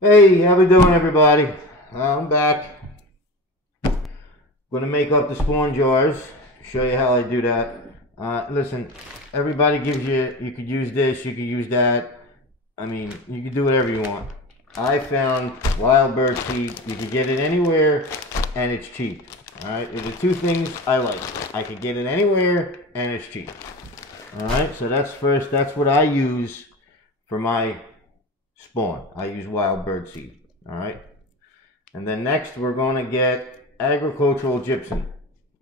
Hey, how we doing, everybody? I'm back. Gonna make up the spawn jars. Show you how I do that. Listen, everybody gives you could use this, you could use that. I mean, you could do whatever you want. I found wild bird seed. You could get it anywhere, and it's cheap. All right, there's the two things I like. I could get it anywhere, and it's cheap. All right, so that's first. That's what I use for my spawn. I use wild bird seed. All right, and then next we're going to get agricultural gypsum.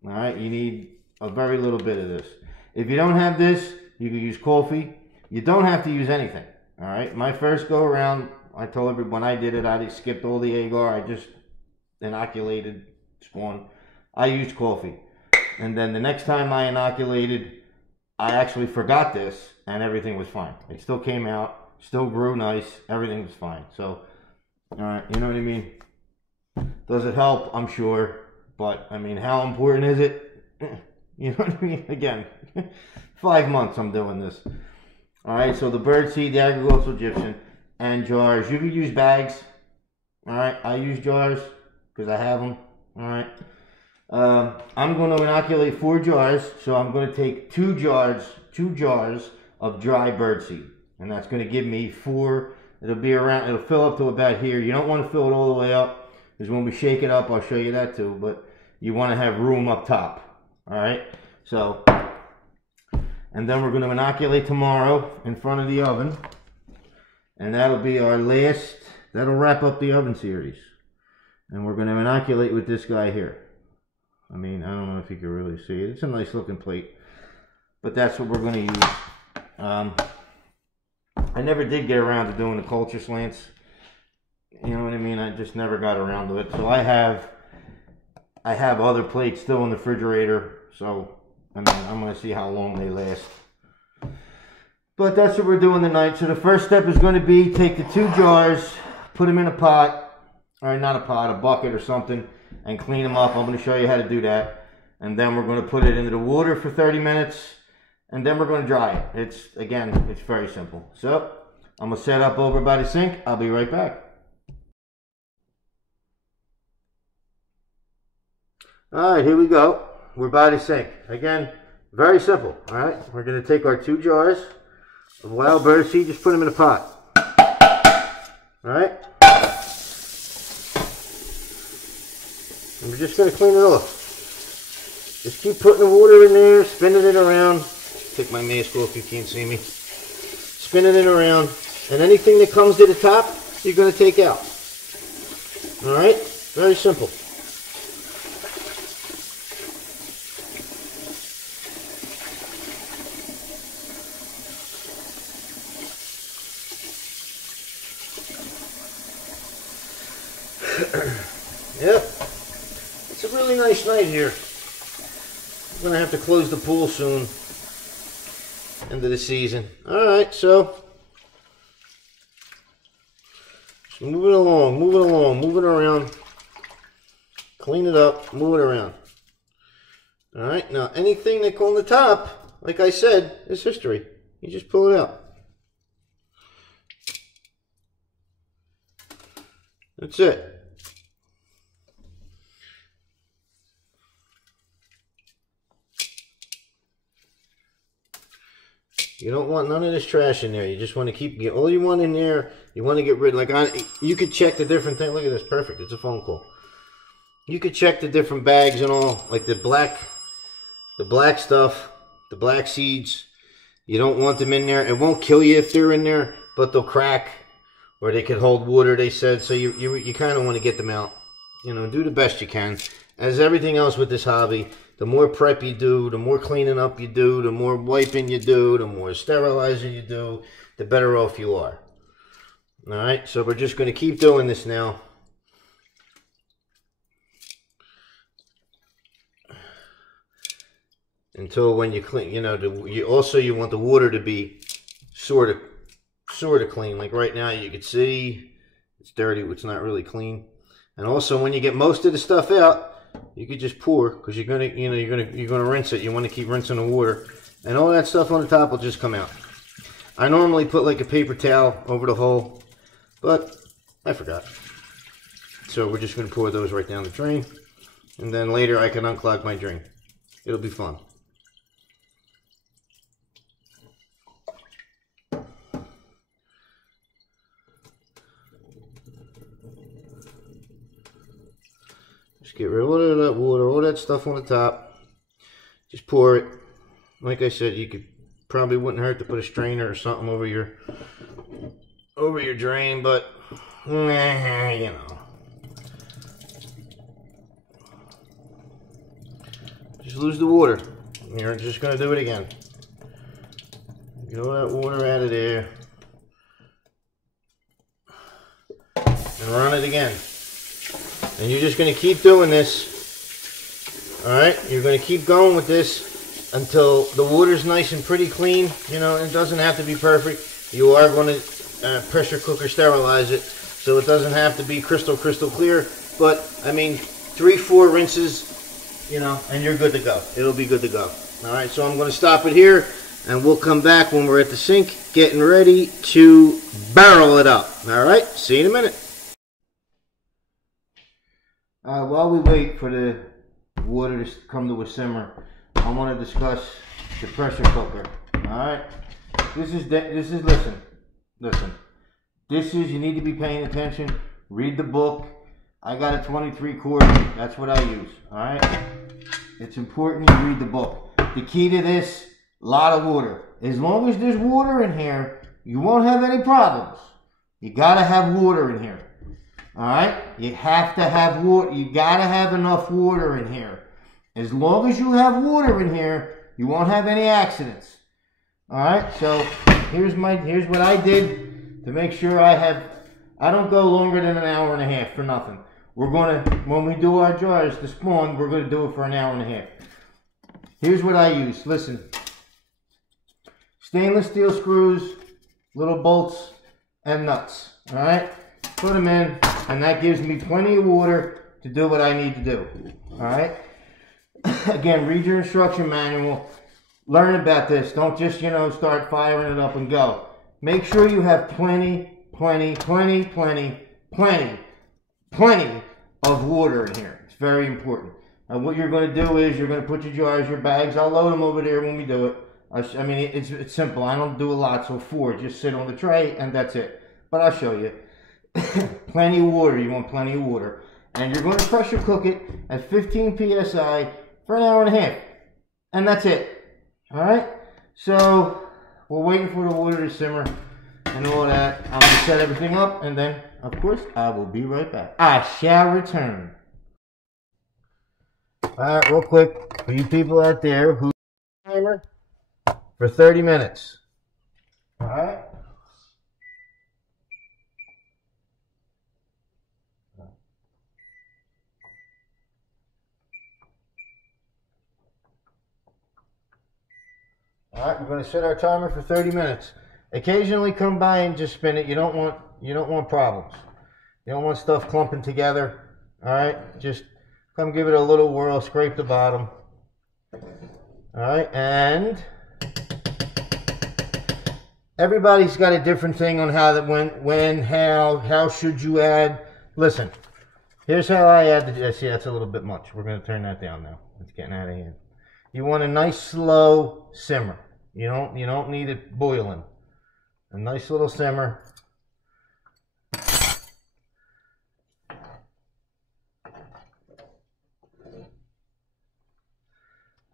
All right, you need a very little bit of this. If you don't have this, you can use coffee. You don't have to use anything. All right, my first go around, I told everyone when I did it, I skipped all the agar. I just inoculated spawn. I used coffee, and then the next time I inoculated, I actually forgot this, and everything was fine. It still came out, still grew nice, everything was fine. So, all right, you know what I mean? Does it help? I'm sure, but I mean, how important is it? You know what I mean? Again, 5 months I'm doing this. All right, so the bird seed, the agricultural gypsum, and jars. You could use bags. All right, I use jars because I have them. All right. I'm going to inoculate 4 jars, so I'm going to take 2 jars of dry bird seed, and that's going to give me 4. It'll be around. It'll fill up to about here. You don't want to fill it all the way up, because when we shake it up, I'll show you that too. But you want to have room up top. All right. So, and then we're going to inoculate tomorrow in front of the oven, and that'll be our last. That'll wrap up the oven series, and we're going to inoculate with this guy here. I mean, I don't know if you can really see it. It's a nice looking plate, but that's what we're going to use. I never did get around to doing the culture slants. You know what I mean? I just never got around to it. So I have other plates still in the refrigerator. So, I mean, I'm going to see how long they last. But that's what we're doing tonight. So the first step is going to be take the 2 jars, put them in a pot, or not a pot, a bucket or something, and clean them up. I'm going to show you how to do that. And then we're going to put it into the water for 30 minutes. And then we're going to dry it. It's very simple. So, I'm going to set up over by the sink. I'll be right back. Alright, here we go. We're by the sink. Again, very simple. Alright, we're going to take our 2 jars of wild bird seed. Just put them in a pot. Alright. And we're just going to clean it off. Just keep putting the water in there, spinning it around. Take my mask off, you can't see me. Spinning it around. And anything that comes to the top, you're going to take out. Alright? Very simple. Yep. It's a really nice night here. I'm going to have to close the pool soon. End of the season. Alright, so just move it along, move it around. Clean it up, move it around. Alright, now anything that's on the top, like I said, is history. You just pull it out. That's it. You don't want none of this trash in there. You just want to keep, all you want in there, you want to get rid, you could check the different things. Look at this, perfect. It's a phone call. You could check the different bags and all, like the black stuff, the black seeds. You don't want them in there. It won't kill you if they're in there, but they'll crack, or they could hold water, they said. So you kind of want to get them out. You know, do the best you can. As everything else with this hobby, the more prep you do, the more cleaning up you do, the more wiping you do, the more sterilizing you do, the better off you are. Alright, so we're just going to keep doing this now. Until when you clean, you know, you want the water to be sort of clean. Like right now you can see it's dirty, it's not really clean. And also when you get most of the stuff out, you could just pour, because you're gonna rinse it. You want to keep rinsing the water, and all that stuff on the top will just come out. I normally put like a paper towel over the hole, but I forgot. So we're just going to pour those right down the drain. And then later I can unclog my drain. It'll be fun. Just get rid of all that water, all that stuff on the top. Just pour it. Like I said, you could probably wouldn't hurt to put a strainer or something over your drain, but you know. Just lose the water. You're just gonna do it again. Get all that water out of there. And run it again. And you're just going to keep doing this. Alright? You're going to keep going with this until the water's nice and pretty clean. You know, it doesn't have to be perfect. You are going to pressure cooker sterilize it, so it doesn't have to be crystal clear. But, I mean, 3-4 rinses, you know, and you're good to go. It'll be good to go. Alright, so I'm going to stop it here, and we'll come back when we're at the sink, getting ready to barrel it up. Alright, see you in a minute. While we wait for the water to come to a simmer, I want to discuss the pressure cooker. Alright? This is listen. This is, you need to be paying attention. Read the book. I got a 23 quart. That's what I use. Alright? It's important you read the book. The key to this, a lot of water. As long as there's water in here, you won't have any problems. You gotta have water in here. Alright? You have to have water. You gotta have enough water in here. As long as you have water in here, you won't have any accidents. Alright? So here's what I did to make sure I don't go longer than an hour and a half for nothing. When we do our jars to spawn, we're gonna do it for an hour and a half. Here's what I use. Listen. Stainless steel screws, little bolts, and nuts. Alright? Put them in, and that gives me plenty of water to do what I need to do. Alright? Again, read your instruction manual. Learn about this. Don't just, start firing it up and go. Make sure you have plenty of water in here. It's very important. And what you're going to do is you're going to put your jars, your bags. I'll load them over there when we do it. I mean, it's simple. I don't do a lot, so 4 just sit on the tray, and that's it. But I'll show you. Plenty of water. You want plenty of water. And you're going to pressure cook it at 15 psi for an hour and a half. And that's it. Alright? So, we're waiting for the water to simmer and all that. I'm going to set everything up, and then, of course, I will be right back. I shall return. Alright, real quick, for you people out there who timer for 30 minutes. Alright? Alright, we're going to set our timer for 30 minutes. Occasionally come by and just spin it. You don't want problems. You don't want stuff clumping together. Alright, just come give it a little whirl, scrape the bottom. Alright, and everybody's got a different thing on how that how should you add. Listen, here's how I add the, see, that's a little bit much. We're going to turn that down now. It's getting out of hand. You want a nice slow simmer. You don't need it boiling. A nice little simmer.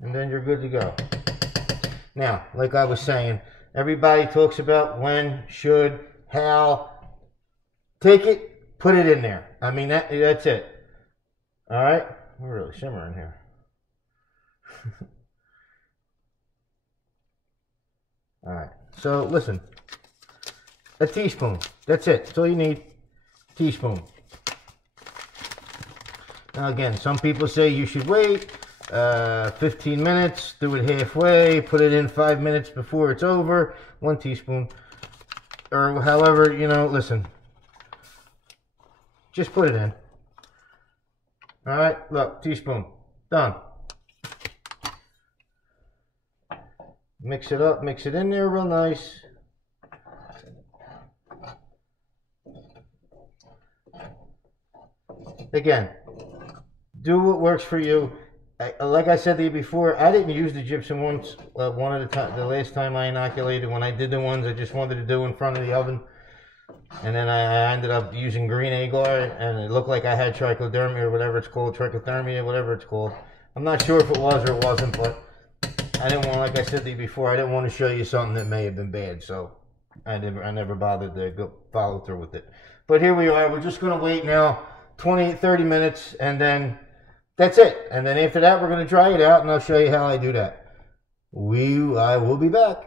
And then you're good to go. Now, like I was saying, everybody talks about when, should, how. Take it, put it in there. I mean, that's it. All right? We're really simmering here. Alright, so listen, a teaspoon, that's it, that's all you need, teaspoon. Now again, some people say you should wait 15 minutes, do it halfway, put it in 5 minutes before it's over, 1 teaspoon, or however, listen, just put it in. Alright, look, teaspoon, done. Mix it up, mix it in there real nice. again, do what works for you. Like I said to you before, I didn't use the gypsum once. One of the time, the last time I inoculated, when I did the ones I just wanted to do in front of the oven, and then I ended up using green agar, and it looked like I had trichodermia or whatever it's called, trichothermia, whatever it's called. I'm not sure if it was or it wasn't, but I didn't want, like I said to you before, I didn't want to show you something that may have been bad, so I never bothered to go follow through with it. But here we are. We're just going to wait now 30 minutes, and then that's it. And then after that, we're going to dry it out, and I'll show you how I do that. I will be back.